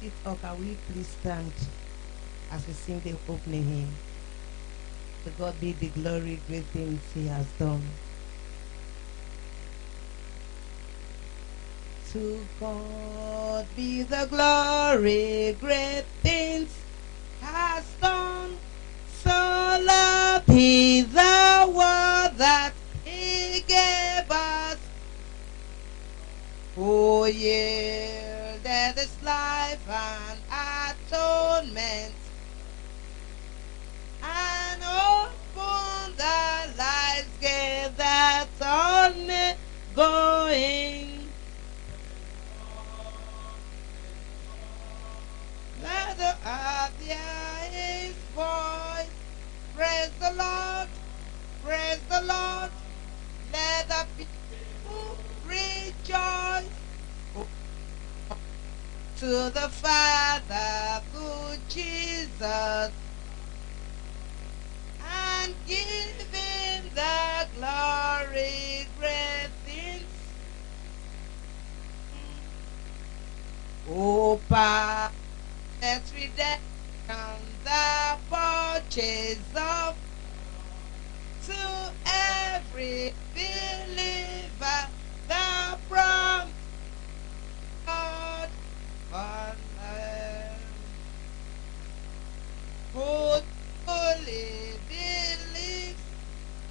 sit or can we please stand as we sing the opening hymn? To God be the glory, great things he has done. To God be the glory, great things has done. So loved he the world that he gave us. Who yielded his life and atonement, and opened the lives gave that ongoing. Let the earth hear his voice. Praise the Lord, praise the Lord. Let the people rejoice. To the Father through Jesus, and give him the glory, great things. O perfect redemption, the purchase of to every believer, the promise God on earth. Who fully believes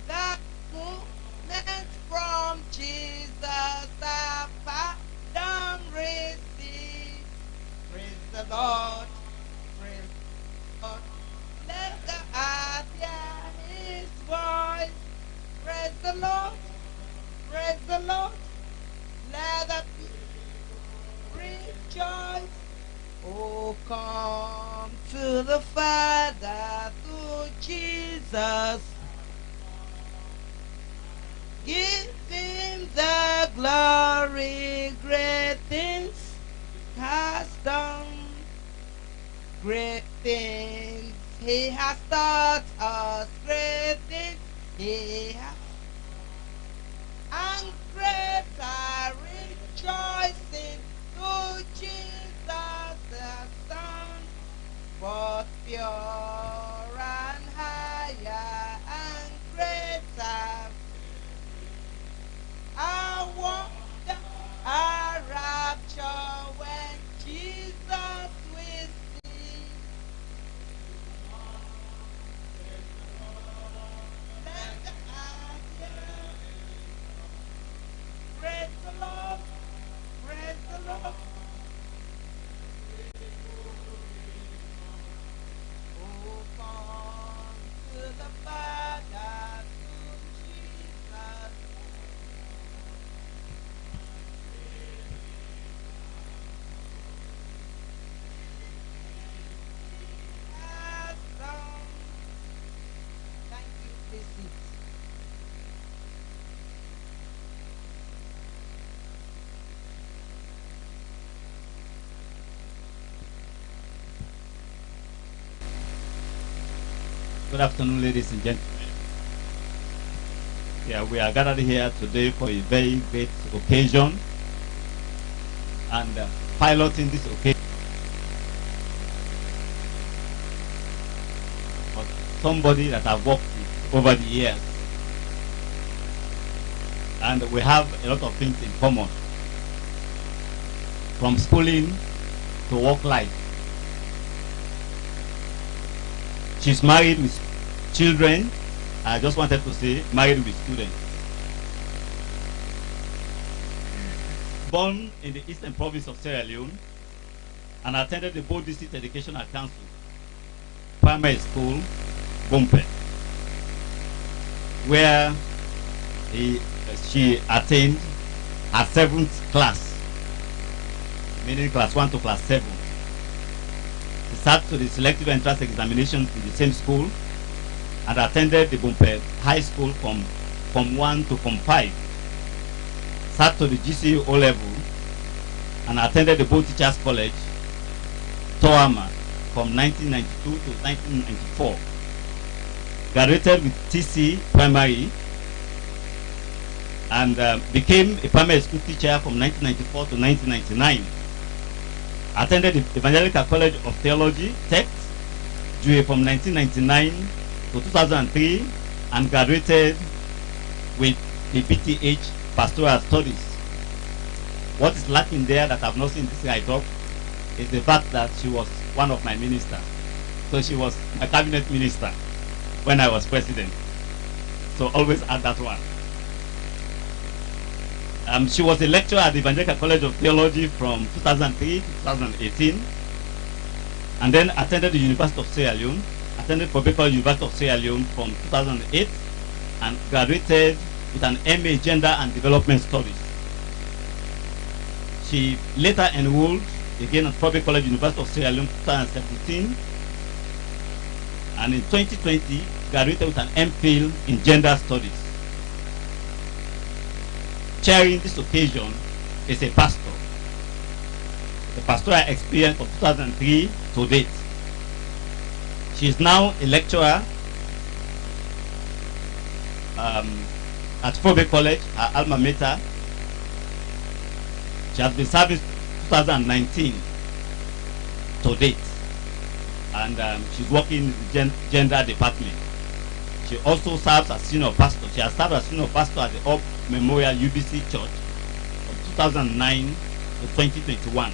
that movement from Jesus, the pardon received. Praise the Lord, praise the Lord. Let the earth hear his voice. Praise the Lord, praise the Lord. Let the people rejoice. Oh, come to the Father through Jesus. Give him the glory, great things has done. Great things he has taught us, great things he has. And greater rejoicing through Jesus the Son, but pure and higher and greater. A wonder, a rapture when Jesus we see. Let the earth hear. Praise the Lord, praise the Lord. Oh, come to the Father through Jesus. Has done. Thank you, please sit. Good afternoon, ladies and gentlemen. Yeah, we are gathered here today for a very great occasion, and piloting this occasion was somebody that I've worked with over the years, and we have a lot of things in common, from schooling to work life. She's married with children. I just wanted to say married with students. Born in the eastern province of Sierra Leone and attended the Board District Educational Council Primary School, Bumpe, where she attained her 7th class, meaning class 1 to class 7. She sat to the selective entrance examinations in the same school and attended the Bumpe High School from Form 1 to Form 5. Sat to the GCE O-level and attended the Board Teachers College, Toama, from 1992 to 1994. Graduated with TEC Primary and became a primary school teacher from 1994 to 1999. attended the Evangelical College of Theology, TEC, from 1999 to 2003, and graduated with the PTH Pastoral Studies. What is lacking there that I've not seen this write-up is the fact that she was one of my ministers. So she was a cabinet minister when I was president. So always add that one. She was a lecturer at the Evangelical College of Theology from 2003 to 2018, and then attended the University of Sierra Leone, attended Theological University of Sierra Leone from 2008, and graduated with an MA Gender and Development Studies. She later enrolled again at Theological College University of Sierra Leone 2017, and in 2020 graduated with an MPhil in Gender Studies. Chairing this occasion is a pastor. The pastoral experience of 2003 to date. She is now a lecturer at Phoebe College, her alma mater. She has been serving 2019 to date, and she's working in the gender department. She also serves as senior pastor. She has served as senior pastor at the Up Memorial UBC Church from 2009 to 2021.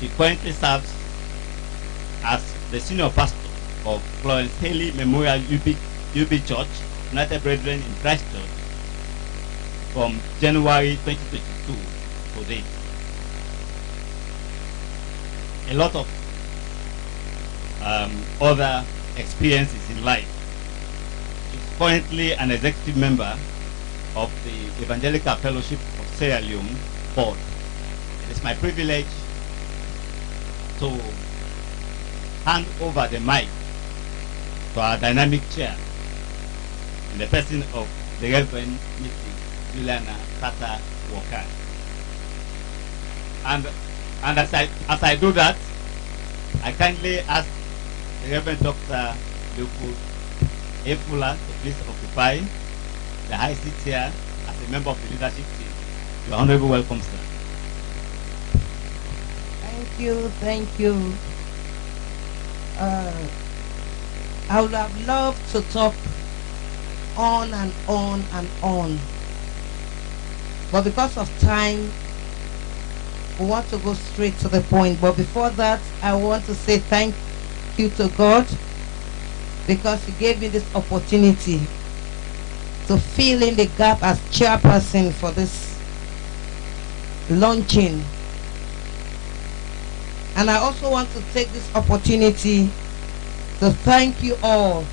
She currently serves as the senior pastor of Florence Haley Memorial UB Church, United Brethren in Christ Church, from January 2022 to date. A lot of other experiences in life. She's currently an executive member of the Evangelical Fellowship of Sierra Leone board. It is my privilege to hand over the mic to our dynamic chair in the person of the Reverend Mrs. Juliana Tata Walker. And as I do that, I kindly ask the Reverend Dr. Leopold A. Fuller to please occupy the high seat here as a member of the leadership team. You are honorably welcome, sir. Thank you. I would have loved to talk on and on and on, but because of time, we want to go straight to the point. But before that, I want to say thank you to God, because He gave me this opportunity to fill in the gap as chairperson for this launching. And I also want to take this opportunity to thank you all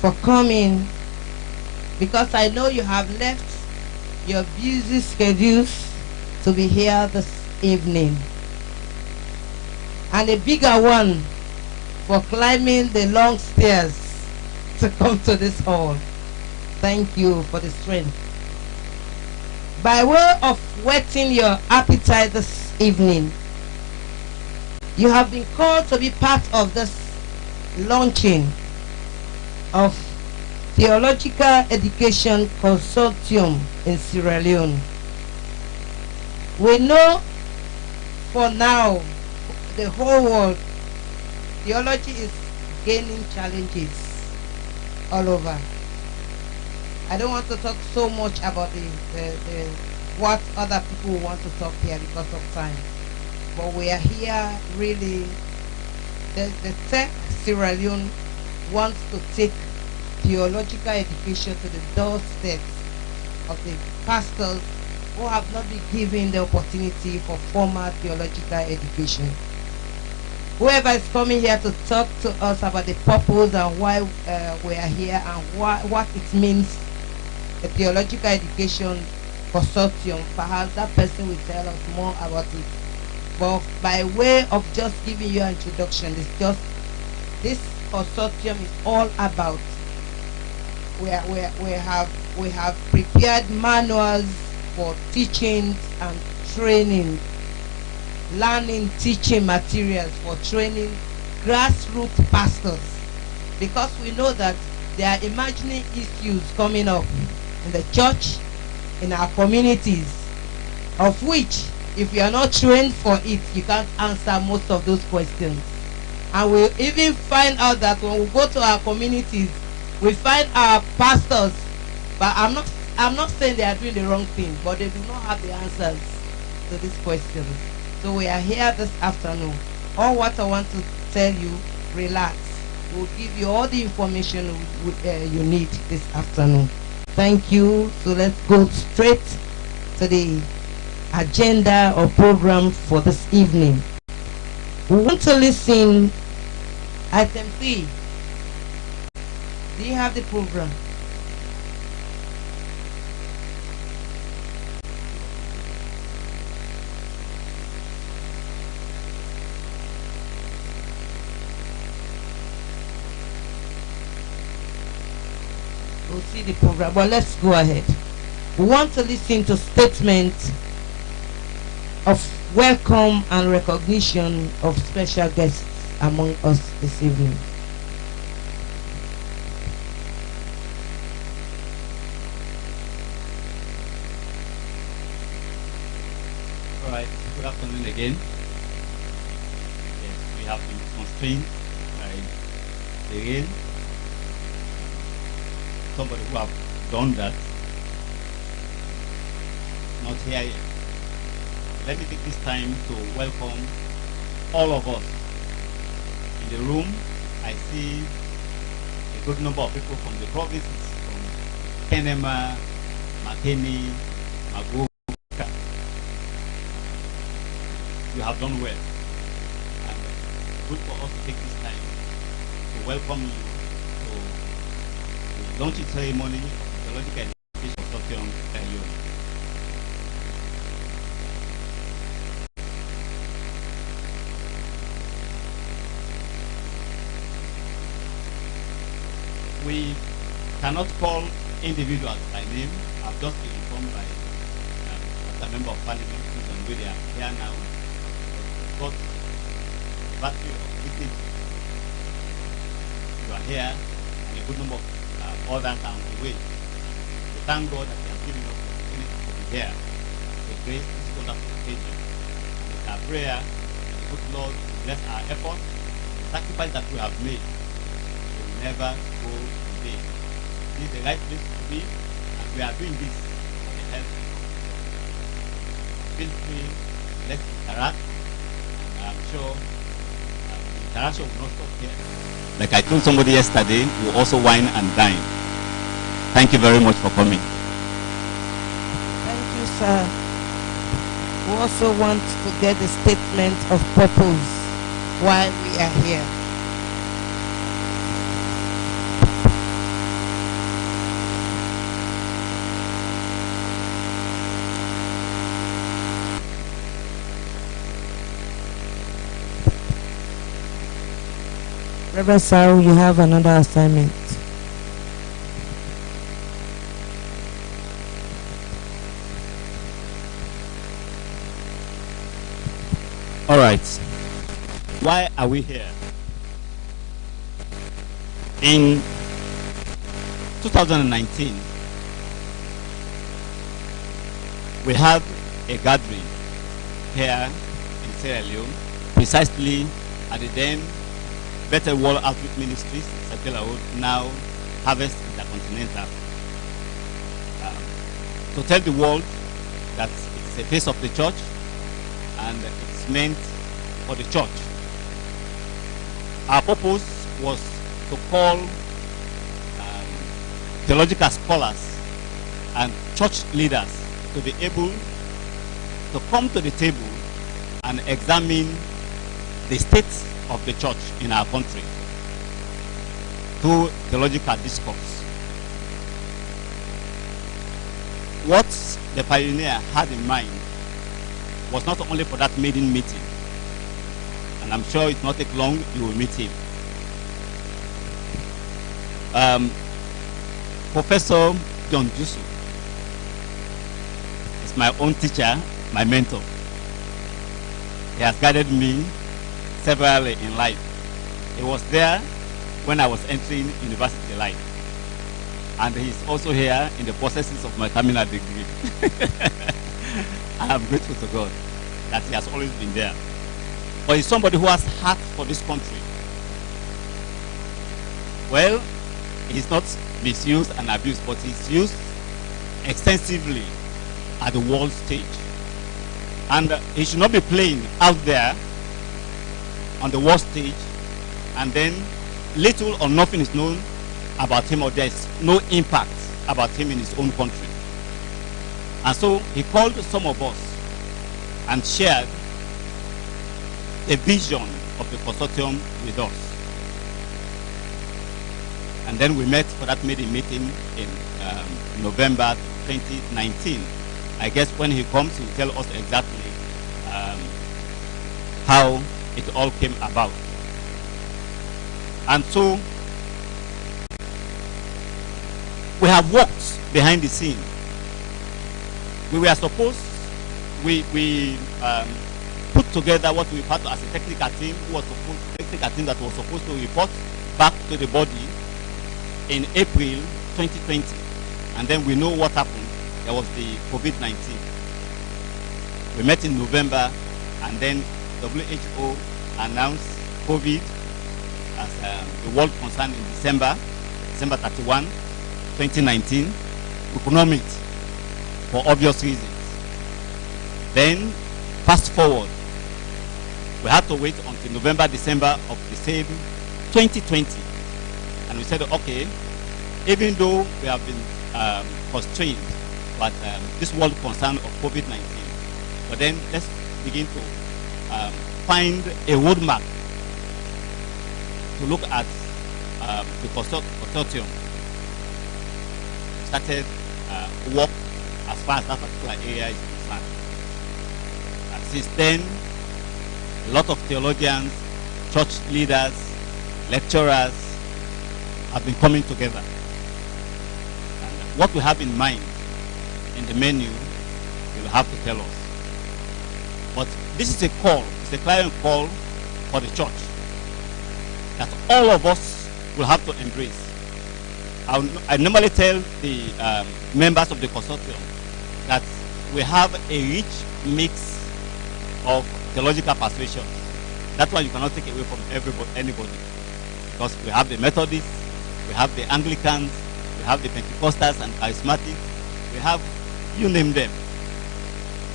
for coming, because I know you have left your busy schedules to be here this evening. And a bigger one for climbing the long stairs to come to this hall. Thank you for the strength. By way of whetting your appetite this evening, you have been called to be part of this launching of Theological Education Consortium in Sierra Leone. We know for now the whole world, theology is gaining challenges all over. I don't want to talk so much about the what other people want to talk here because of time. But we are here really, the TEC Sierra Leone wants to take theological education to the doorsteps of the pastors who have not been given the opportunity for formal theological education. Whoever is coming here to talk to us about the purpose and why we are here and what it means, a theological education consortium, perhaps that person will tell us more about it. But by way of just giving you an introduction, it's just this consortium is all about. We have prepared manuals for teaching and training, learning, teaching materials for training grassroots pastors, because we know that there are emerging issues coming up in the church, in our communities, of which If you are not trained for it, you can't answer most of those questions. And we even find out that when we go to our communities, we find our pastors, but I'm not saying they are doing the wrong thing, but they do not have the answers to these questions. So we are here this afternoon. All what I want to tell you, relax. We'll give you all the information you need this afternoon. Thank you. So let's go straight to the agenda or program for this evening. We want to listen. Item 3. Do you have the program? We'll see the program, but let's go ahead. We want to listen to statements of welcome and recognition of special guests among us this evening. All right, good afternoon again. Yes, we have been constrained by the rain. Somebody who have done that, not here yet. Let me take this time to welcome all of us. In the room, I see a good number of people from the provinces, from Kenema, Makeni, Magoka. You have done well. And it's good for us to take this time to welcome you to the launching ceremony of the Theological Education Consortium, Leone. We cannot call individuals by name. I've just been informed by a member of parliament who's on way. They are here now. But the battery of dignity. You are here, and a good number of others are on the way. We thank God that He has given us the opportunity to be here to grace this wonderful occasion. And with our prayer, the good Lord will bless our efforts, the sacrifice that we have made. Never go in vain. This is the right place to be, and we are doing this for the health of the Feel free, let's interact. And I'm sure the interaction will not stop here. Like I told somebody yesterday, we'll also wine and dine. Thank you very much for coming. Thank you, sir. We also want to get the statement of purpose while we are here. Reverend Saru, you have another assignment. All right. Why are we here? In 2019, we had a gathering here in Sierra Leone, precisely at the then Better World Outreach Ministries, now Harvest Intercontinental, to tell the world that it's a face of the church and it's meant for the church. Our purpose was to call theological scholars and church leaders to be able to come to the table and examine the state of the church in our country through theological discourse. What the pioneer had in mind was not only for that maiden meeting, and I'm sure it will not take long, you will meet him. Professor John Jusu is my own teacher, my mentor. He has guided me severally in life. He was there when I was entering university life. And he's also here in the processes of my terminal degree. I am grateful to God. that he has always been there. But he's somebody who has heart for this country. Well, he's not misused and abused, but he's used extensively at the world stage. And he should not be playing out there on the world stage, and then little or nothing is known about him, or there's no impact about him in his own country. And so he called some of us and shared a vision of the consortium with us. And then we met for that meeting in November 2019. I guess when he comes, he will tell us exactly how it all came about. And so we have worked behind the scene. We were supposed, we put together what we refer to as a technical team, that was supposed to report back to the body in April 2020. And then we know what happened. There was the COVID-19. We met in November, and then WHO announced COVID as the world concern in December 31, 2019. We could not meet for obvious reasons. Then, fast forward, we had to wait until November, December of the same 2020. And we said, okay, even though we have been constrained by this world concern of COVID-19, but then let's begin to find a roadmap to look at the consortium. Started work as far as that particular area is concerned. And since then, a lot of theologians, church leaders, lecturers have been coming together. And what we have in mind in the menu, you will have to tell us. But this is a call, it's a clarion call for the church that all of us will have to embrace. I normally tell the members of the consortium that we have a rich mix of theological persuasions. That's why you cannot take away from anybody. Because we have the Methodists, we have the Anglicans, we have the Pentecostals and Charismatics, we have, you name them.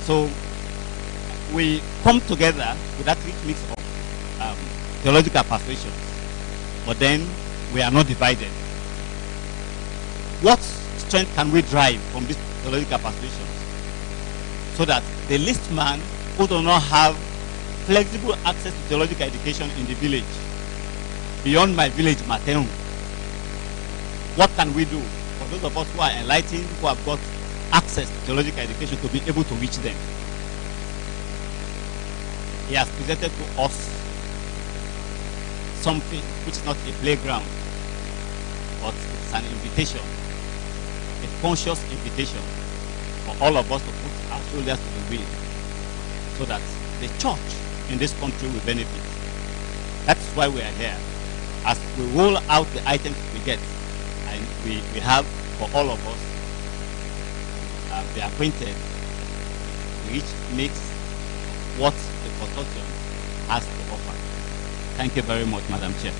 So we come together with that rich mix of theological persuasions, but then we are not divided. What strength can we drive from these theological persuasions so that the least man who does not have flexible access to theological education in the village, beyond my village, Mateum, what can we do for those of us who are enlightened, who have got access to theological education, to be able to reach them? He has presented to us something which is not a playground, but it's an invitation, a conscious invitation for all of us to put our shoulders to the wheel so that the church in this country will benefit. That's why we are here. As we roll out the items we get, and we have for all of us be acquainted, which makes what the consortium has to offer. Thank you very much, Madam Chair.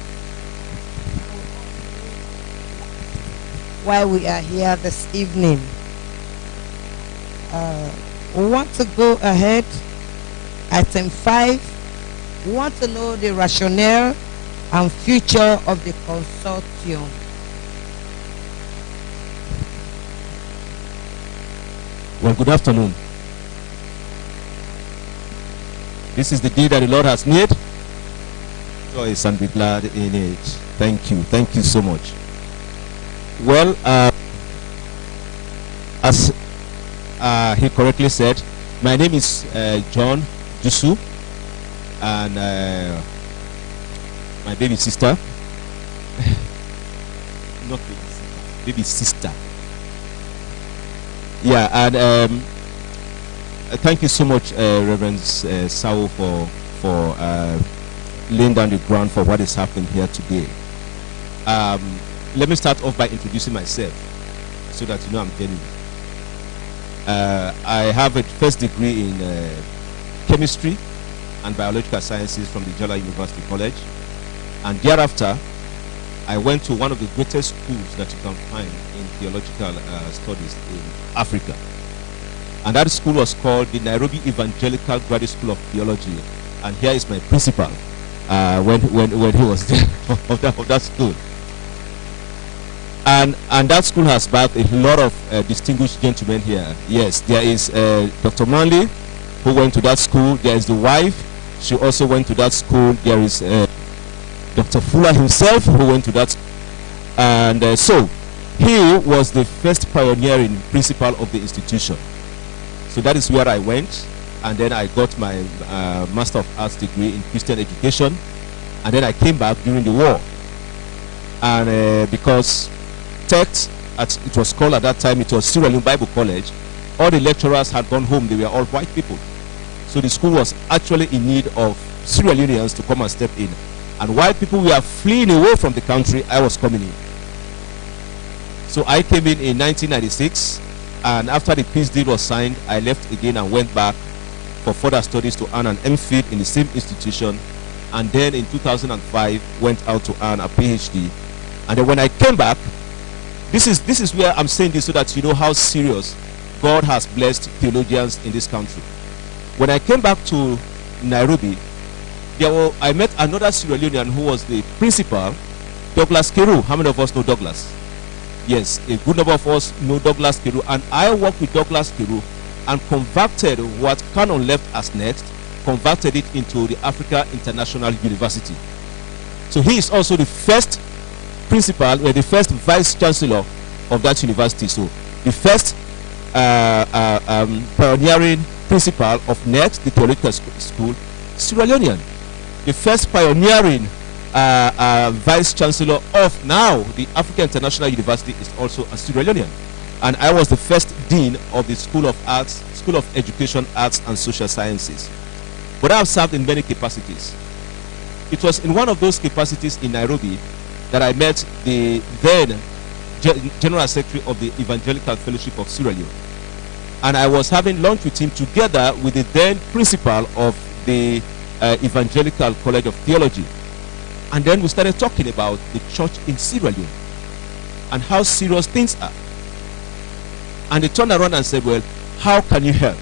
While we are here this evening, we want to go ahead. Item 5, we want to know the rationale and future of the consortium. Well, good afternoon. This is the day that the Lord has made. Rejoice and be glad in it. Thank you. Thank you so much. Well, as he correctly said, my name is John Jusu, and my baby sister, not baby sister, baby sister. Yeah, and thank you so much, Reverend Sao, for laying down the ground for what is happening here today. Let me start off by introducing myself, so that you know I'm genuine. I have a first degree in chemistry and biological sciences from the Jala University College. And thereafter, I went to one of the greatest schools that you can find in theological studies in Africa. And that school was called the Nairobi Evangelical Graduate School of Theology. And here is my principal when he was there of that school. And that school has birthed a lot of distinguished gentlemen here. Yes, there is Dr. Manley, who went to that school. There is the wife. She also went to that school. There is Dr. Fuller himself, who went to that. And so he was the first pioneering principal of the institution. So that is where I went. And then I got my Master of Arts degree in Christian education. And then I came back during the war. And because TEC, as it was called at that time, it was Sierra Leone Bible College, all the lecturers had gone home. They were all white people. So the school was actually in need of Sierra Leoneans to come and step in. And while people were fleeing away from the country, I was coming in. So I came in 1996, and after the peace deal was signed, I left again and went back for further studies to earn an MPhil in the same institution. And then in 2005, went out to earn a PhD. And then when I came back, this is where I'm saying this so that you know how serious God has blessed theologians in this country. When I came back to Nairobi, I met another Sierra Leonean who was the principal, Douglas Keru. How many of us know Douglas? Yes, a good number of us know Douglas Keru. And I worked with Douglas Keru and converted what Canon left as next, converted it into the Africa International University. So he is also the first principal, the first vice chancellor of that university. So the first pioneering principal of NEXT, the theological school, Sierra Leonean. The first pioneering vice chancellor of now the Africa International University is also a Sierra Leonean. And I was the first dean of the School of Arts, School of Education, Arts and Social Sciences. But I have served in many capacities. It was in one of those capacities in Nairobi that I met the then General Secretary of the Evangelical Fellowship of Sierra Leone. And I was having lunch with him together with the then principal of the Evangelical College of Theology. And then we started talking about the church in Sierra Leone and how serious things are. And they turned around and said, well, how can you help?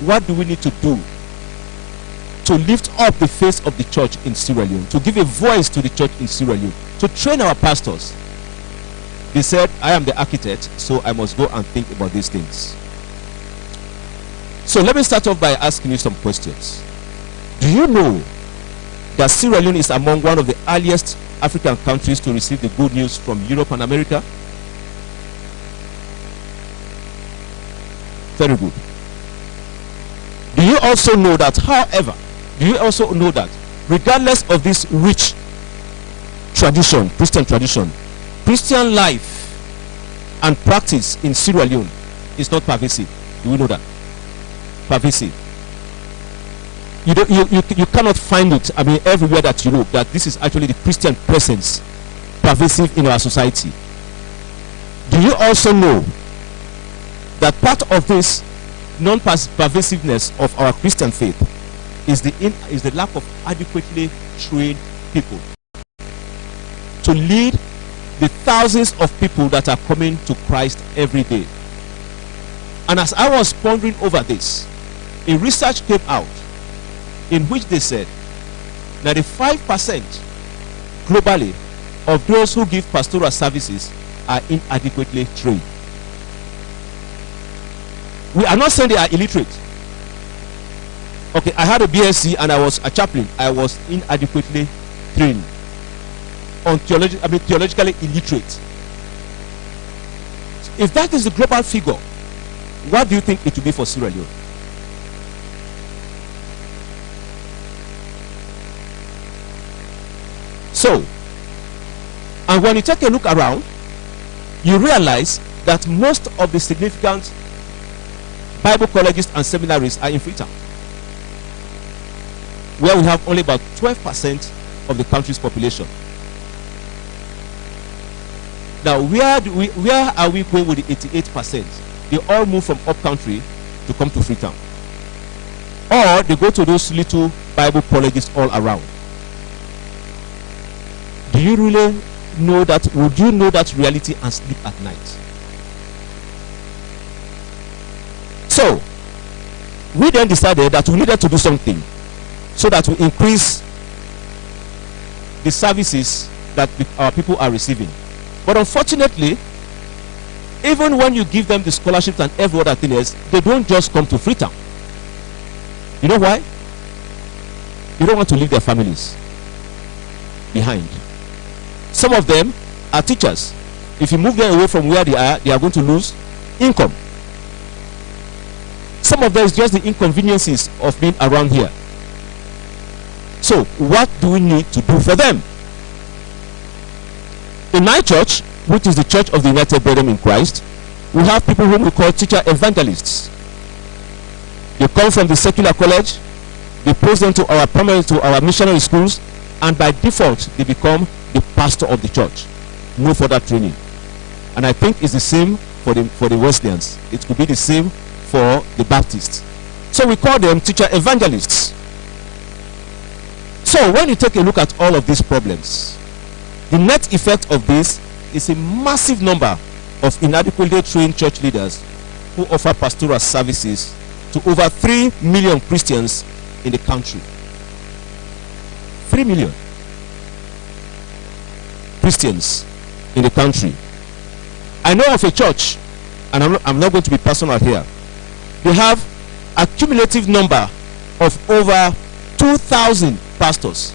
What do we need to do to lift up the face of the church in Sierra Leone, to give a voice to the church in Sierra Leone, to train our pastors? They said, I am the architect, so I must go and think about these things. So let me start off by asking you some questions. Do you know that Sierra Leone is among one of the earliest African countries to receive the good news from Europe and America? Very good. Do you also know that, however, regardless of this rich tradition, Christian life and practice in Sierra Leone is not pervasive? Do we know that? Pervasive. You cannot find it, I mean, everywhere that you look, that this is actually the Christian presence pervasive in our society. Do you also know that part of this non-pervasiveness of our Christian faith is the lack of adequately trained people to lead the thousands of people that are coming to Christ every day? And as I was pondering over this, a research came out in which they said 95% globally of those who give pastoral services are inadequately trained. We are not saying they are illiterate. Okay, I had a BSc and I was a chaplain. I was inadequately trained on theologically illiterate. If that is the global figure, what do you think it will be for Sierra Leone? So, and when you take a look around, you realize that most of the significant Bible colleges and seminaries are in Freetown, where we have only about 12% of the country's population. Now, where are we going with the 88%? They all move from up country to come to Freetown. or they go to those little Bible colleges all around. Do you really know that? Would you know that reality and sleep at night? So we then decided that we needed to do something so that we increase the services that our people are receiving. But unfortunately, even when you give them the scholarships and every other thing else, they don't just come to Freetown. You know why? They don't want to leave their families behind. Some of them are teachers. If you move them away from where they are going to lose income. Some of them is just the inconveniences of being around here. So what do we need to do for them? In my church, which is the Church of the United Brethren in Christ, we have people whom we call teacher evangelists. They come from the secular college, they post them to our primary, to our missionary schools, and by default they become the pastor of the church. No further training. And I think it's the same for the Wesleyans. It could be the same for the Baptists. So we call them teacher evangelists. So when you take a look at all of these problems, the net effect of this is a massive number of inadequately trained church leaders who offer pastoral services to over 3 million Christians in the country. 3 million Christians in the country. I know of a church, and I'm not going to be personal here. They have a cumulative number of over 2,000 pastors,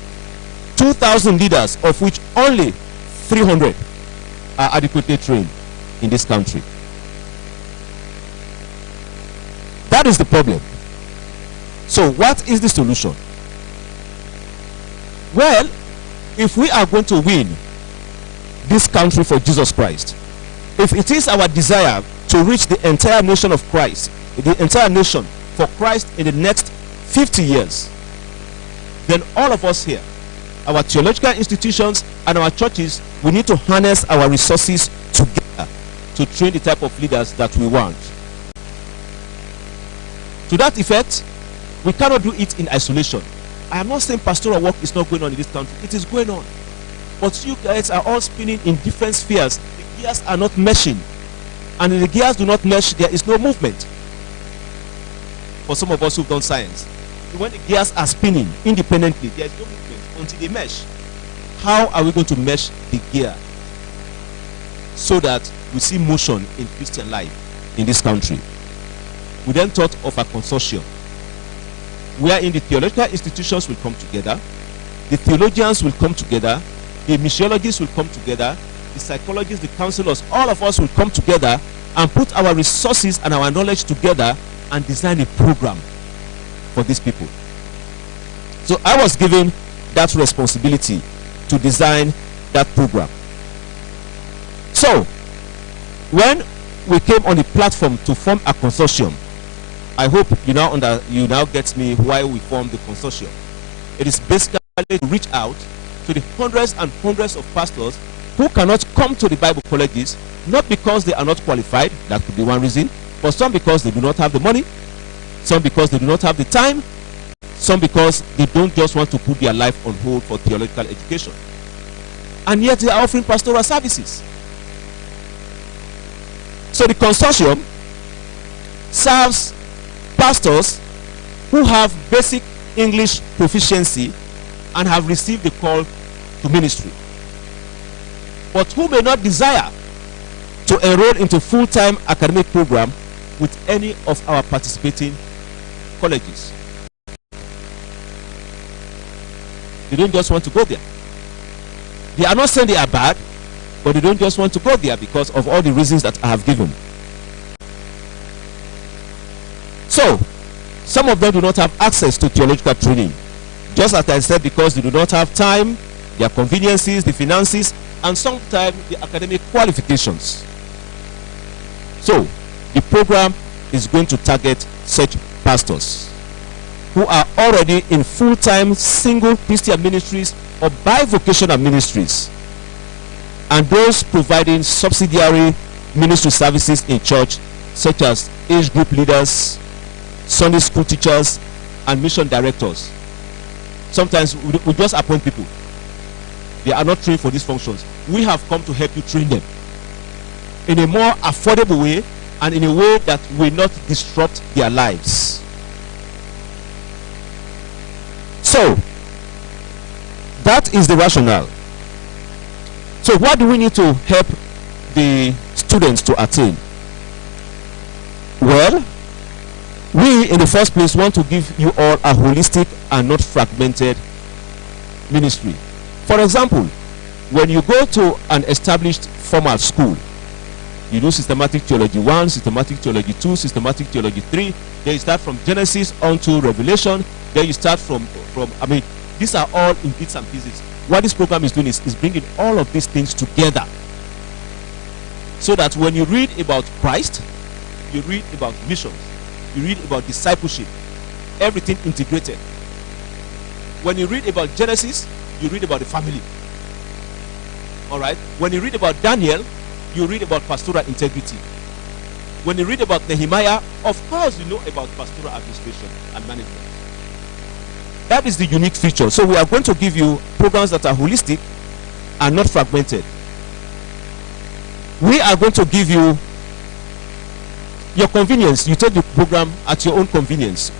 2,000 leaders, of which only 300 are adequately trained in this country. That is the problem. So what is the solution? Well, if we are going to win this country for Jesus Christ, if it is our desire to reach the entire nation of Christ, the entire nation for Christ in the next 50 years, then all of us here, our theological institutions and our churches, we need to harness our resources together to train the type of leaders that we want. To that effect, we cannot do it in isolation. I am not saying pastoral work is not going on in this country. It is going on. But you guys are all spinning in different spheres. The gears are not meshing. And if the gears do not mesh, there is no movement. For some of us who've done science, when the gears are spinning independently, there is no movement until they mesh. How are we going to mesh the gear so that we see motion in Christian life in this country? We then thought of a consortium wherein the theological institutions will come together, the theologians will come together, the missiologists will come together, the psychologists, the counselors, all of us will come together and put our resources and our knowledge together and design a program for these people. So I was given that responsibility to design that program. So when we came on the platform to form a consortium, I hope you now get me why we formed the consortium. It is basically to reach out to the hundreds and hundreds of pastors who cannot come to the Bible colleges, not because they are not qualified, that could be one reason, but some because they do not have the money, some because they do not have the time, some because they don't just want to put their life on hold for theological education. And yet they are offering pastoral services. So the consortium serves pastors who have basic English proficiency and have received the call to ministry, but who may not desire to enroll into full-time academic program with any of our participating colleges. They don't just want to go there. They are not saying they are bad, but they don't just want to go there because of all the reasons that I have given. So, some of them do not have access to theological training. Just as I said, because they do not have time, their conveniences, the finances, and sometimes the academic qualifications. So, the program is going to target such pastors who are already in full-time single Christian ministries or bivocational ministries, and those providing subsidiary ministry services in church, such as age group leaders, Sunday school teachers, and mission directors. Sometimes we just appoint people. They are not trained for these functions. We have come to help you train them in a more affordable way and in a way that will not disrupt their lives. So, that is the rationale. So, what do we need to help the students to attain? Well, we in the first place want to give you all a holistic and not fragmented ministry. For example, when you go to an established formal school, you do systematic theology 1, systematic theology 2, systematic theology 3, then you start from Genesis on to Revelation, then you start from these are all in bits and pieces. What this program is doing is bringing all of these things together, so that when you read about Christ, you read about missions, you read about discipleship, everything integrated. When you read about Genesis, you read about the family. All right. When you read about Daniel, you read about pastoral integrity. When you read about Nehemiah, of course you know about pastoral administration and management. That is the unique feature. So we are going to give you programs that are holistic and not fragmented. We are going to give you your convenience. You take the program at your own convenience.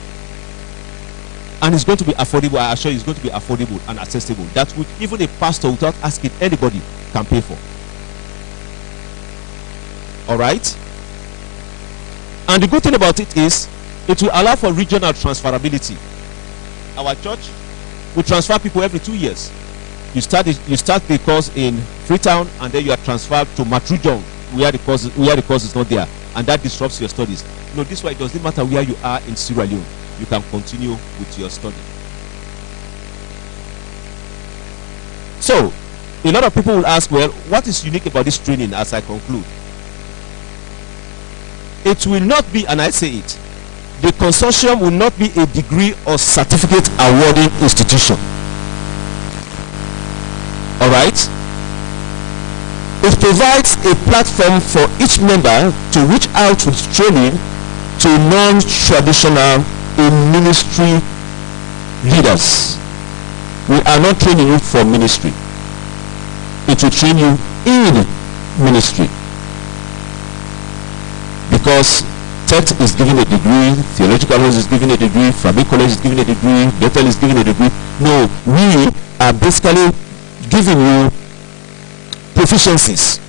And it's going to be affordable. I assure you, it's going to be affordable and accessible. That would even a pastor, without asking anybody, can pay for. All right? And the good thing about it is, it will allow for regional transferability. Our church will transfer people every 2 years. You start the course in Freetown, and then you are transferred to Matrujon, where the course is not there, and that disrupts your studies. No, this way it doesn't matter where you are in Sierra Leone. You can continue with your study. So, a lot of people will ask, well, what is unique about this training as I conclude? It will not be, and I say it, the consortium will not be a degree or certificate awarding institution. All right? It provides a platform for each member to reach out with training to non-traditional ministry leaders. We are not training you for ministry. It will train you in ministry. Because TEC is giving a degree, Theological is giving a degree, Fabric College is giving a degree, Bethel is giving a degree. No, we are basically giving you proficiencies.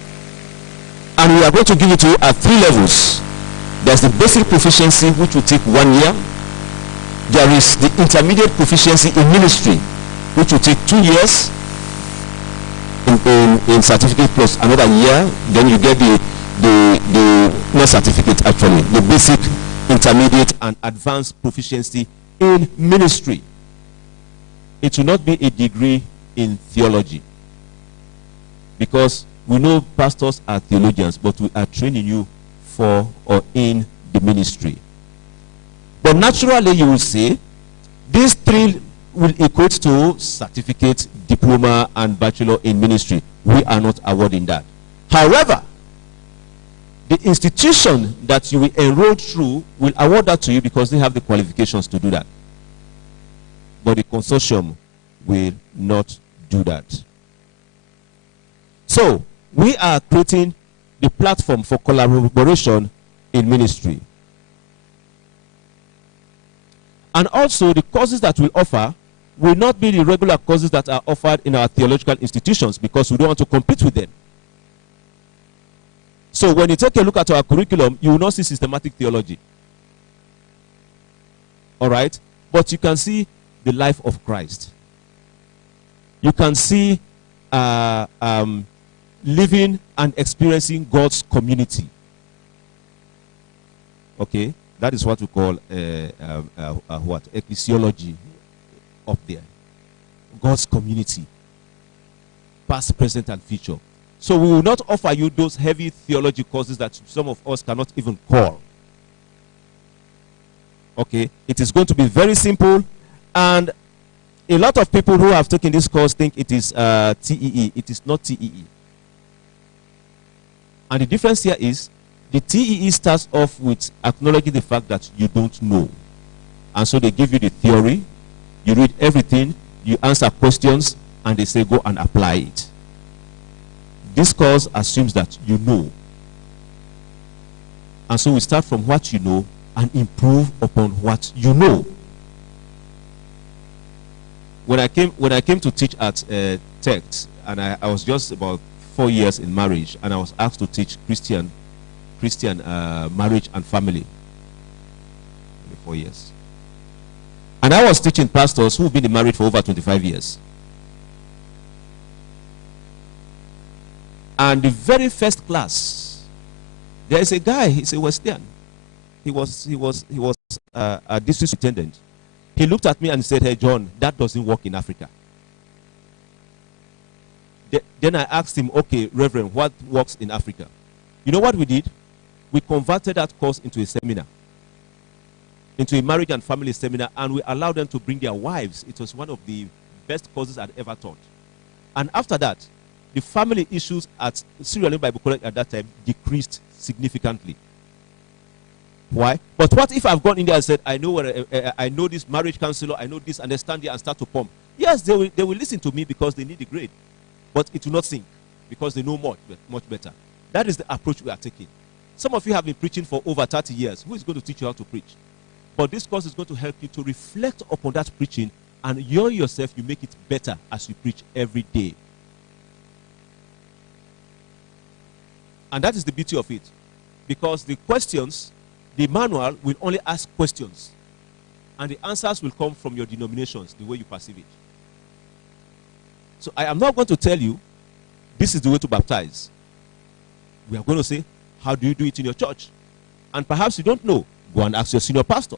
And we are going to give it to you at 3 levels. There's the basic proficiency, which will take 1 year. There is the intermediate proficiency in ministry, which will take 2 years in certificate plus another year. Then you get the not certificate, actually, the basic, intermediate, and advanced proficiency in ministry. It will not be a degree in theology, because we know pastors are theologians, but we are training you for or in the ministry. But naturally, you will say, these 3 will equate to certificate, diploma, and bachelor in ministry. We are not awarding that. However, the institution that you will enroll through will award that to you because they have the qualifications to do that. But the consortium will not do that. So, we are creating the platform for collaboration in ministry. And also, the courses that we offer will not be the regular courses that are offered in our theological institutions, because we don't want to compete with them. So when you take a look at our curriculum, you will not see systematic theology. All right? But you can see the life of Christ. You can see living and experiencing God's community. Okay? That is what we call ecclesiology up there. God's community. Past, present, and future. So we will not offer you those heavy theology courses that some of us cannot even call. Okay? It is going to be very simple, and a lot of people who have taken this course think it is TEE. It is not TEE. And the difference here is, the TEE starts off with acknowledging the fact that you don't know. And so they give you the theory, you read everything, you answer questions, and they say go and apply it. This course assumes that you know. And so we start from what you know and improve upon what you know. When I came to teach at TEC, and I was just about 4 years in marriage, and I was asked to teach Christian marriage and family. 4 years. And I was teaching pastors who've been married for over 25 years. And the very first class, there is a guy, he's a Wesleyan. He was a district superintendent. He looked at me and said, "Hey John, that doesn't work in Africa." Then I asked him, "Okay, Reverend, what works in Africa?" You know what we did? We converted that course into a seminar, into a marriage and family seminar, and we allowed them to bring their wives. It was one of the best courses I'd ever taught. And after that, the family issues at Sierra Leone Bible College at that time decreased significantly. Why? But what if I've gone in there and said, I know this marriage counselor, I know this, and they stand there and start to pump? Yes, they will listen to me because they need the grade, but it will not sink because they know much better. That is the approach we are taking. Some of you have been preaching for over 30 years. Who is going to teach you how to preach? But this course is going to help you to reflect upon that preaching, and you yourself, you make it better as you preach every day. And that is the beauty of it. Because the questions, the manual will only ask questions, and the answers will come from your denominations, the way you perceive it. So I am not going to tell you, this is the way to baptize. We are going to say, how do you do it in your church? And perhaps you don't know. Go and ask your senior pastor.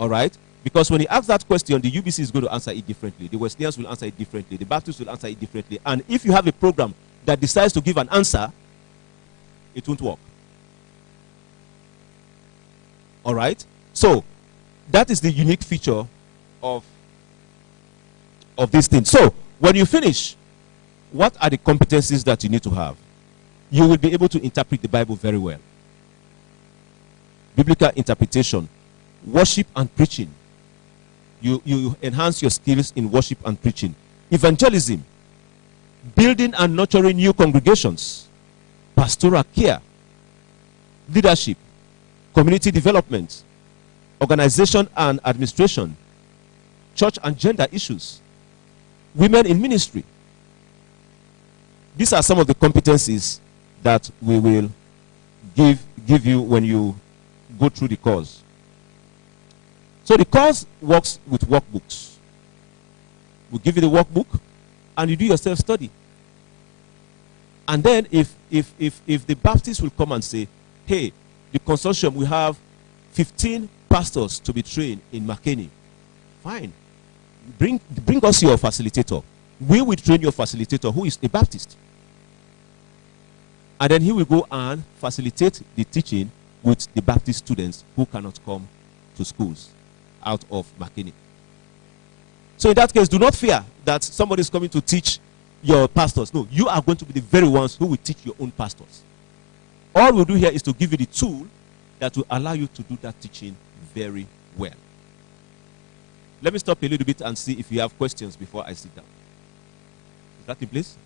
All right? Because when he asks that question, the UBC is going to answer it differently. The Wesleyans will answer it differently. The Baptists will answer it differently. And if you have a program that decides to give an answer, it won't work. All right? So, that is the unique feature of this thing. So, when you finish, what are the competencies that you need to have? You will be able to interpret the Bible very well. Biblical interpretation, worship and preaching. You enhance your skills in worship and preaching. Evangelism, building and nurturing new congregations, pastoral care, leadership, community development, organization and administration, church and gender issues, women in ministry. These are some of the competencies that we will give you when you go through the course. So the course works with workbooks. We give you the workbook, and you do your self-study. And then if the Baptists will come and say, hey, the consortium, we have 15 pastors to be trained in McKinney. Fine. Bring us your facilitator. We will train your facilitator, who is a Baptist. And then he will go and facilitate the teaching with the Baptist students who cannot come to schools out of McKinney. So in that case, do not fear that somebody is coming to teach your pastors. No, you are going to be the very ones who will teach your own pastors. All we'll do here is to give you the tool that will allow you to do that teaching very well. Let me stop a little bit and see if you have questions before I sit down. Is that in place?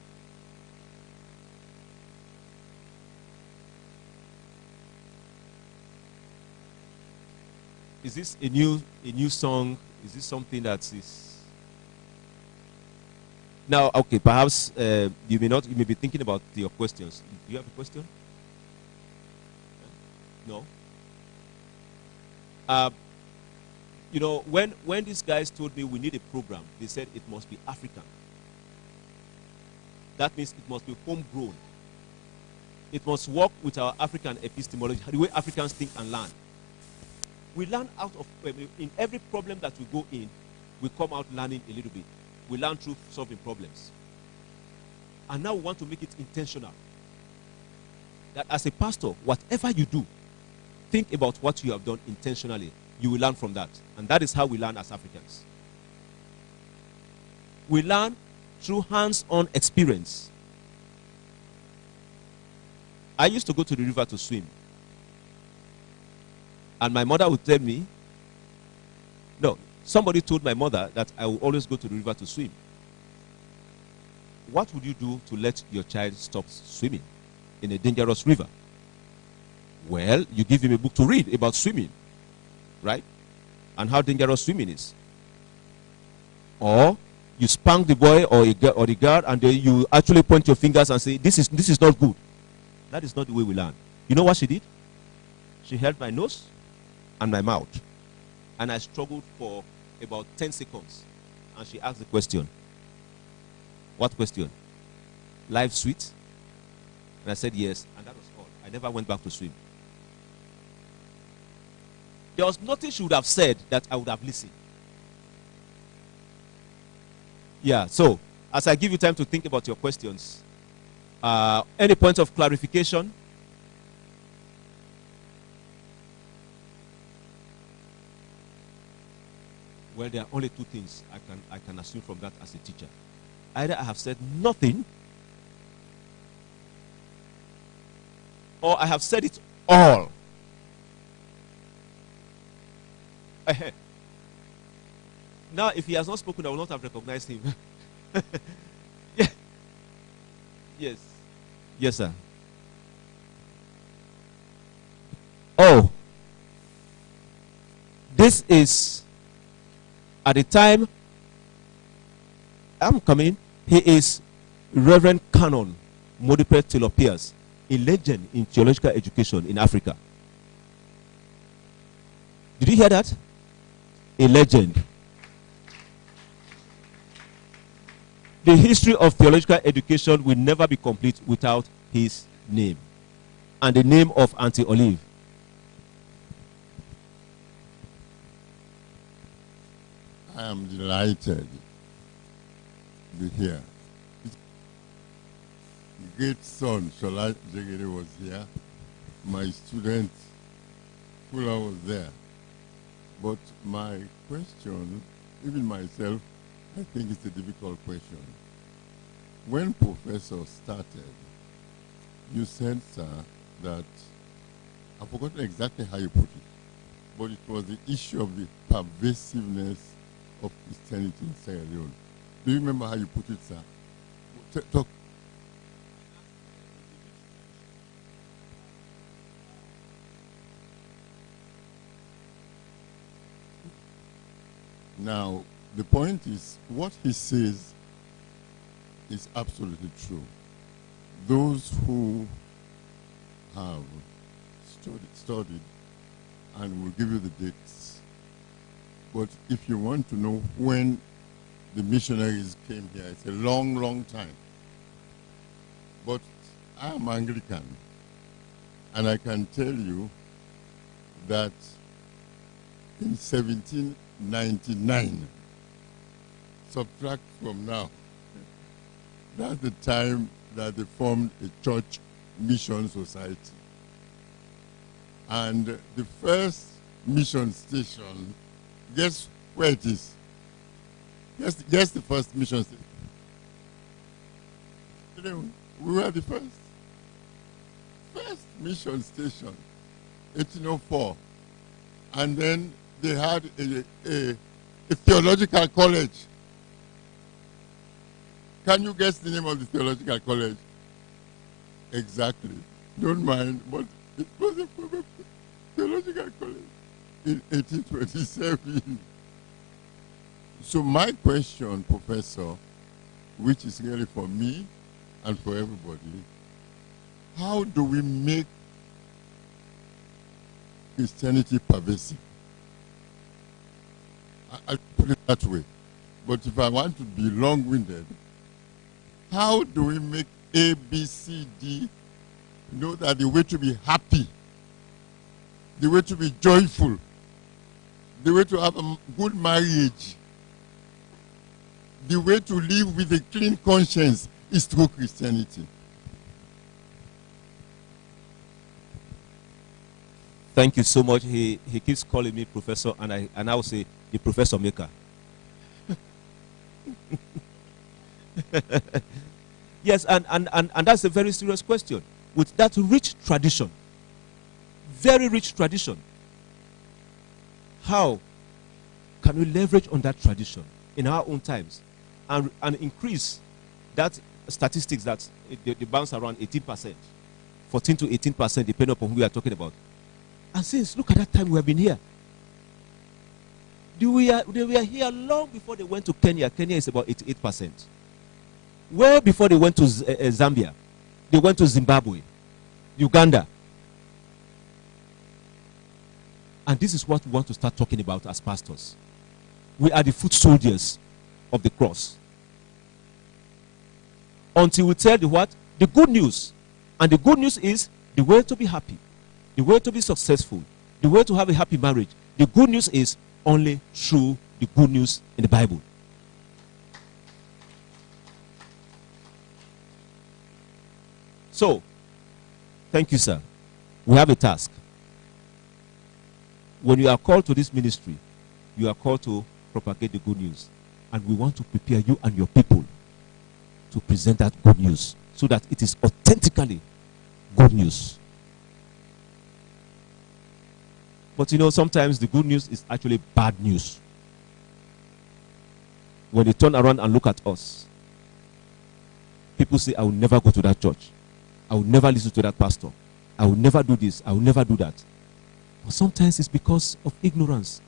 Is this a new song? Is this something that is now okay? Perhaps you may be thinking about your questions. Do you have a question? No. You know, when these guys told me we need a program, they said it must be African. That means it must be homegrown. It must work with our African epistemology, the way Africans think and learn. We learn out of, in every problem that we go in, we come out learning a little bit. We learn through solving problems. And now we want to make it intentional. That as a pastor, whatever you do, think about what you have done intentionally. You will learn from that. And that is how we learn as Africans. We learn through hands-on experience. I used to go to the river to swim. And my mother would tell me, no, somebody told my mother that I will always go to the river to swim. What would you do to let your child stop swimming in a dangerous river? Well, you give him a book to read about swimming, right? And how dangerous swimming is. Or you spank the boy or the girl, and then you actually point your fingers and say, this is not good. That is not the way we learn. You know what she did? She held my nose and my mouth, and I struggled for about 10 seconds, and she asked the question. What question? Life sweet? And I said yes, and that was all. I never went back to swim. There was nothing she would have said that I would have listened. Yeah, so as I give you time to think about your questions, any points of clarification? Well, there are only two things I can assume from that as a teacher. Either I have said nothing, or I have said it all. Now, if he has not spoken, I will not have recognized him. Yeah. Yes. Yes, sir. Oh. This is, at the time I'm coming, he is Reverend Canon Modipe Telopias, a legend in theological education in Africa. Did you hear that? A legend. The history of theological education will never be complete without his name and the name of Auntie Olive. I am delighted to be here. Great son, Shola Jegere, was here. My student, Kula, was there. But my question, even myself, I think it's a difficult question. When Professor started, you said, sir, that, I've forgotten exactly how you put it, but it was the issue of the pervasiveness of Christianity in Sierra Leone. Do you remember how you put it, sir? Talk. Now, the point is, what he says is absolutely true. Those who have studied and will give you the dates. But if you want to know when the missionaries came here, it's a long, long time. But I am Anglican, and I can tell you that in 1799, subtract from now, that's the time that they formed a church mission society. And the first mission station, guess where it is? Guess the first mission station. We were the first mission station, 1804. And then they had a theological college. Can you guess the name of the theological college? Exactly. Don't mind, but it was a theological college in 1827. So my question, Professor, which is really for me and for everybody, how do we make Christianity pervasive? I put it that way. But if I want to be long-winded, how do we make A, B, C, D know that the way to be happy, the way to be joyful, the way to have a good marriage, the way to live with a clean conscience is through Christianity? Thank you so much. He keeps calling me professor, and I will say the professor maker. Yes, and that's a very serious question. With that rich tradition, very rich tradition, how can we leverage on that tradition in our own times and increase that statistics that they bounce around 18%, 14 to 18%, depending upon who we are talking about. And since, look at that time we have been here. They were here long before they went to Kenya. Kenya is about 88%. Well before they went to Zambia. They went to Zimbabwe, Uganda. And this is what we want to start talking about as pastors. We are the foot soldiers of the cross. Until we tell the what? The good news. And the good news is the way to be happy, the way to be successful, the way to have a happy marriage. The good news is only through the good news in the Bible. So, thank you, sir. We have a task. When you are called to this ministry, you are called to propagate the good news. And we want to prepare you and your people to present that good news so that it is authentically good news. But you know, sometimes the good news is actually bad news. When they turn around and look at us, people say, I will never go to that church. I will never listen to that pastor. I will never do this. I will never do that. But sometimes it's because of ignorance.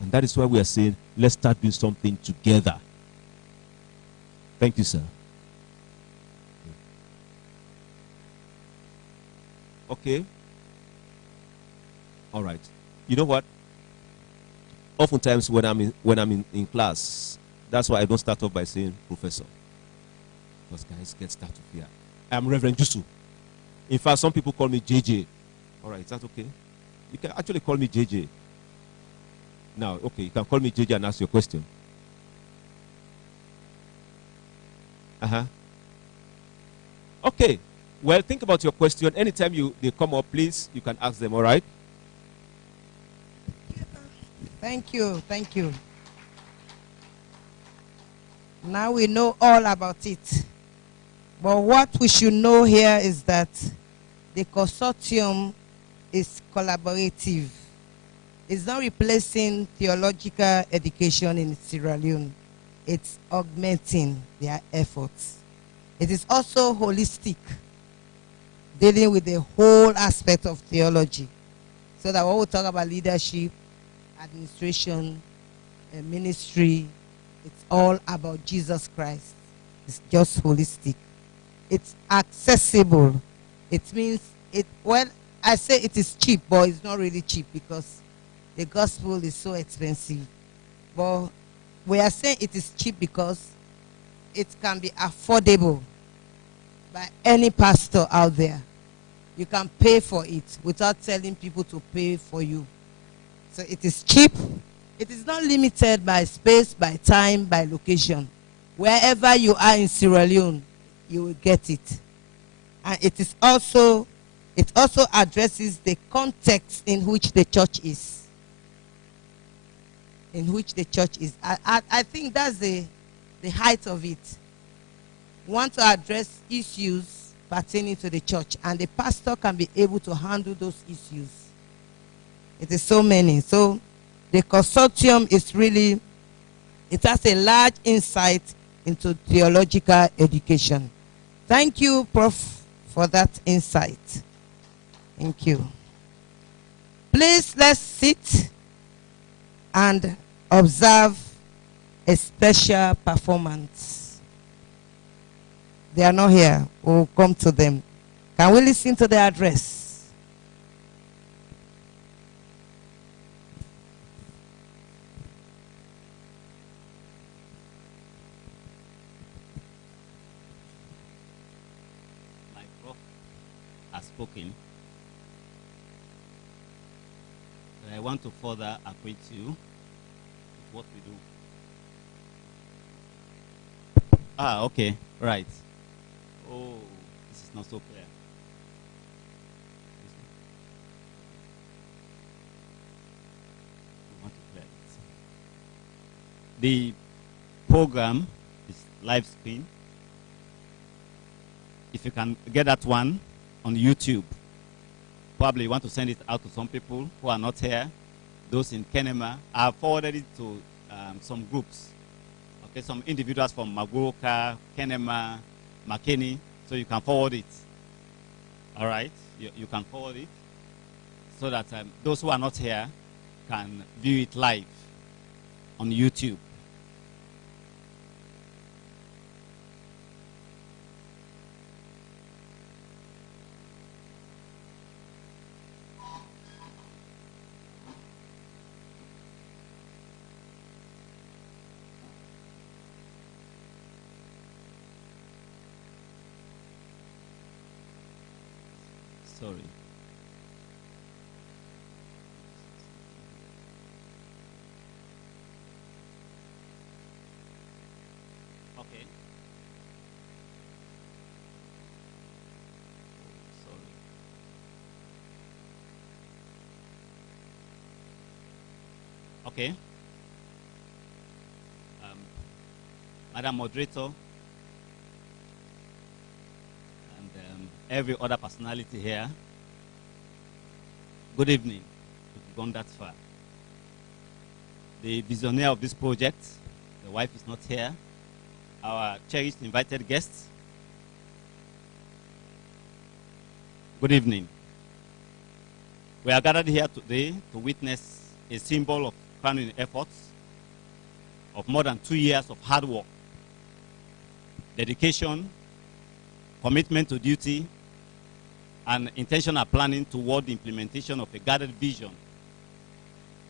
And that is why we are saying, let's start doing something together. Thank you, sir. Okay. All right. You know what? Oftentimes when I'm in class, that's why I don't start off by saying professor. Because guys get started here. I'm Reverend Jusu. In fact, some people call me JJ. All right, is that okay? You can actually call me JJ. Now, okay, you can call me JJ and ask your question. Okay. Well, think about your question. Anytime they come up, please, you can ask them, all right? Thank you. Thank you. Now we know all about it. But what we should know here is that the consortium is collaborative. It's not replacing theological education in Sierra Leone. It's augmenting their efforts. It is also holistic, dealing with the whole aspect of theology. So that when we talk about leadership, administration, ministry, it's all about Jesus Christ. It's just holistic. It's accessible. It means I say it is cheap, but it's not really cheap because the gospel is so expensive. But we are saying it is cheap because it can be affordable by any pastor out there. You can pay for it without telling people to pay for you. So it is cheap. It is not limited by space, by time, by location. Wherever you are in Sierra Leone, you will get it. And it also addresses the context in which the church is. In which the church is. I think that's the height of it. We want to address issues pertaining to the church, and the pastor can be able to handle those issues. It is so many. So the consortium is really, it has a large insight into theological education. Thank you, Prof, for that insight. Thank you. Please, let's sit and observe a special performance. They are not here. We'll come to them. Can we listen to the address? My prof has spoken. But I want to further acquaint you with what we do. Ah, okay, right. Oh, this is not so clear. We want to clear it. The program is live stream. If you can get that one on YouTube, probably you want to send it out to some people who are not here. those in Kenema. I forwarded it to some groups. Okay, some individuals from Maguroka, Kenema, Makeni, so you can forward it. All right, you can forward it so that those who are not here can view it live on YouTube. Sorry. Okay. Sorry. Okay. Madam Moderator, and every other personality here, good evening, if you've gone that far. The visionary of this project, the wife is not here, our cherished invited guests, good evening. We are gathered here today to witness a symbol of crowning efforts of more than 2 years of hard work, dedication, commitment to duty, and intentional planning toward the implementation of a guided vision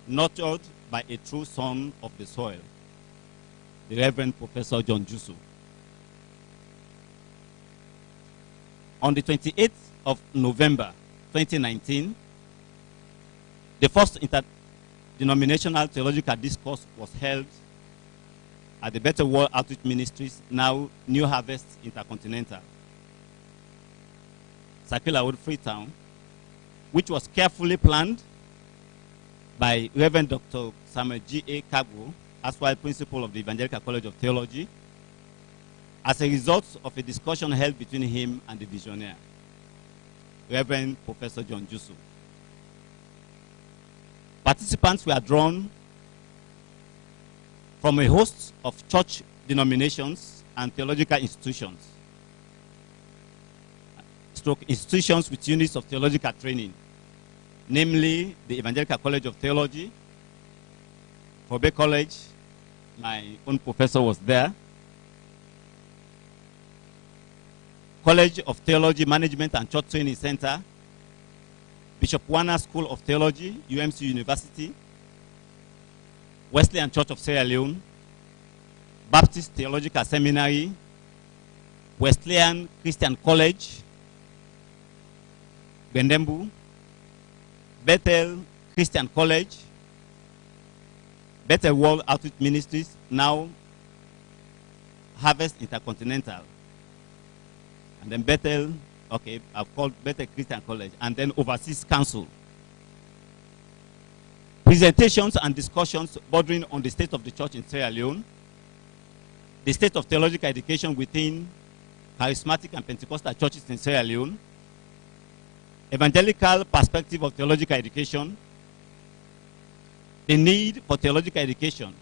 nurtured by a true son of the soil, the Reverend Professor John Jusu. On the 28th of November 2019, the first interdenominational theological discourse was held at the Better World Outreach Ministries, now New Harvest Intercontinental, Sakila Road, Freetown, which was carefully planned by Reverend Dr. Samuel G.A. Kagbo, as well principal of the Evangelical College of Theology, as a result of a discussion held between him and the visionary, Reverend Professor John Jusu. Participants were drawn from a host of church denominations and theological institutions, institutions with units of theological training, namely the Evangelical College of Theology, Kobe College, my own professor was there, College of Theology Management and Church Training Center, Bishop Wana School of Theology, UMC University, Wesleyan Church of Sierra Leone, Baptist Theological Seminary, Wesleyan Christian College, Bendembu, Bethel Christian College, Better World Outreach Ministries, now Harvest Intercontinental, and then Bethel, okay, I've called Bethel Christian College, and then Overseas Council. Presentations and discussions bordering on the state of the church in Sierra Leone, the state of theological education within charismatic and Pentecostal churches in Sierra Leone, evangelical perspective of theological education, the need for theological education,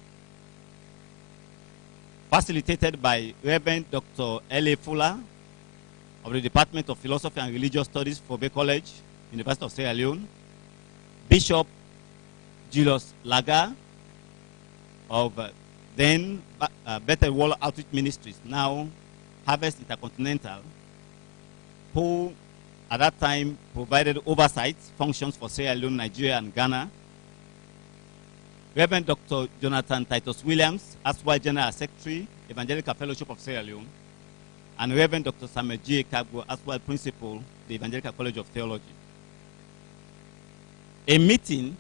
facilitated by Reverend Dr. L.A. Fuller of the Department of Philosophy and Religious Studies, Kobe College, University of Sierra Leone, Bishop Julius Laga of then Better World Outreach Ministries, now Harvest Intercontinental, who at that time provided oversight functions for Sierra Leone, Nigeria, and Ghana. Reverend Dr. Jonathan Titus Williams, as well General Secretary, Evangelical Fellowship of Sierra Leone, and Reverend Dr. Samuel G. Kagbo, as well Principal, the Evangelical College of Theology. A meeting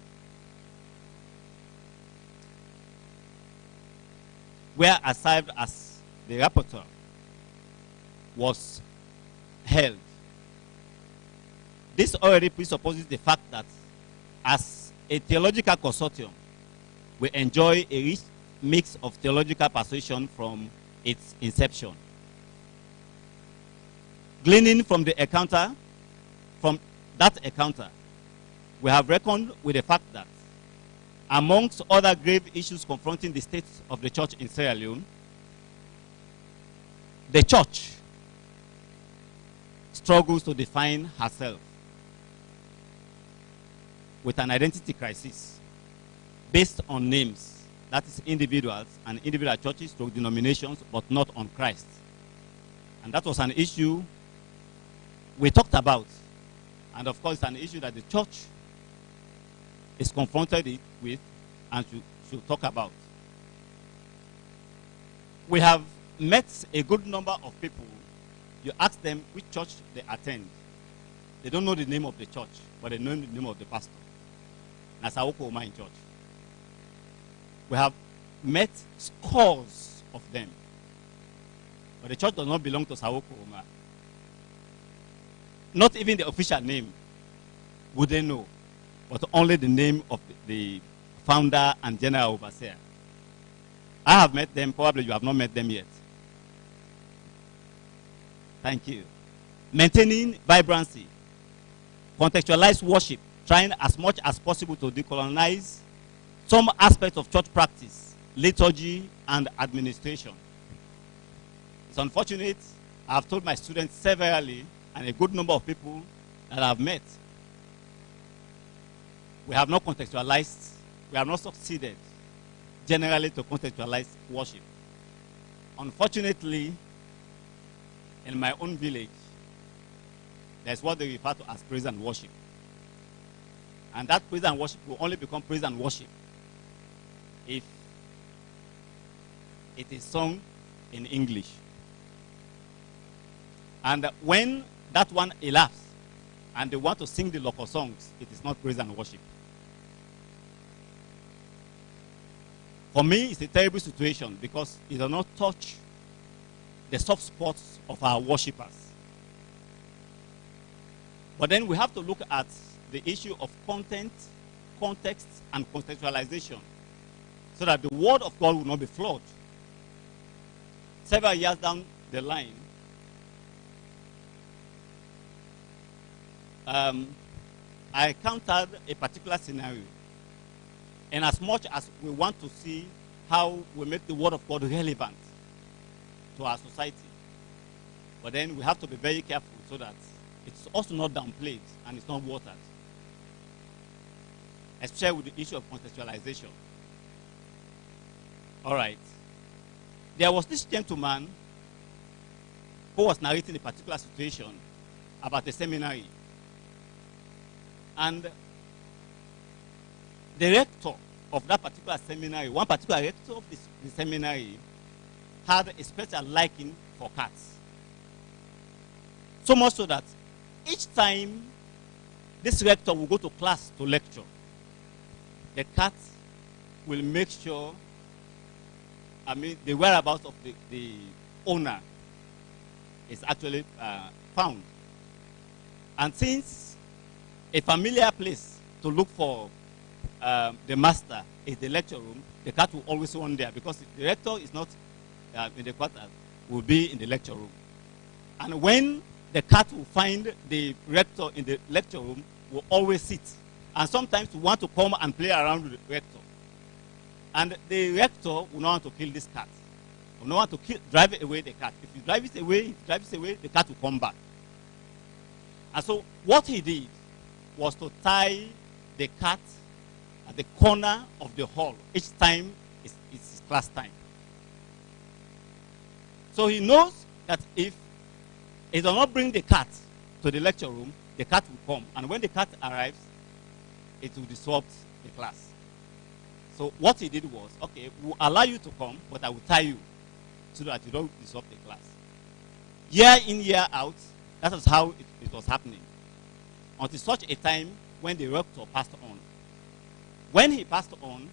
where I served as the rapporteur was held. This already presupposes the fact that as a theological consortium, we enjoy a rich mix of theological persuasion from its inception. Gleaning from the encounter, from that encounter, we have reckoned with the fact that Amongst other grave issues confronting the state of the church in Sierra Leone, the church struggles to define herself with an identity crisis based on names, that is individuals and individual churches through denominations, but not on Christ. And that was an issue we talked about. And of course, it's an issue that the church is confronted with and should talk about. We have met a good number of people. You ask them which church they attend. They don't know the name of the church, but they know the name of the pastor. Nasawoko Oma in church. We have met scores of them. But the church does not belong to Sawoko Oma. Not even the official name would they know, but only the name of the founder and general overseer. I have met them. Probably you have not met them yet. Thank you. Maintaining vibrancy, contextualized worship, trying as much as possible to decolonize some aspects of church practice, liturgy, and administration. It's unfortunate. I have told my students severally, and a good number of people that I've met, we have not contextualized, we have not succeeded generally to contextualize worship. Unfortunately, in my own village, there's what they refer to as praise and worship. And that praise and worship will only become praise and worship if it is sung in English. And when that one elapses and they want to sing the local songs, it is not praise and worship. For me, it's a terrible situation because it does not touch the soft spots of our worshippers. But then we have to look at the issue of content, context, and contextualization so that the word of God will not be flawed. Several years down the line, I encountered a particular scenario. And as much as we want to see how we make the word of God relevant to our society, but then we have to be very careful so that it's also not downplayed and it's not watered. Especially with the issue of contextualization. All right. There was this gentleman who was narrating a particular situation about a seminary. And the rector of that particular seminary, one particular rector of the seminary, had a special liking for cats. So much so that each time this rector will go to class to lecture, the cat will make sure, the whereabouts of the owner is actually found. And since a familiar place to look for the master is the lecture room, the cat will always run there because the rector is not in the quarters, will be in the lecture room. And when the cat will find the rector in the lecture room, will always sit. And sometimes will want to come and play around with the rector. And the rector will not want to kill this cat. Will not want to drive away the cat. If he drives it away, the cat will come back. And so what he did was to tie the cat at the corner of the hall. Each time it's class time. So he knows that if he does not bring the cat to the lecture room, the cat will come. And when the cat arrives, it will disrupt the class. So what he did was, okay, we'll allow you to come, but I will tie you so that you don't disrupt the class. Year in, year out, that is how it was happening. Until such a time when the rector passed on. When he passed on,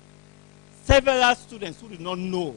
several students who did not know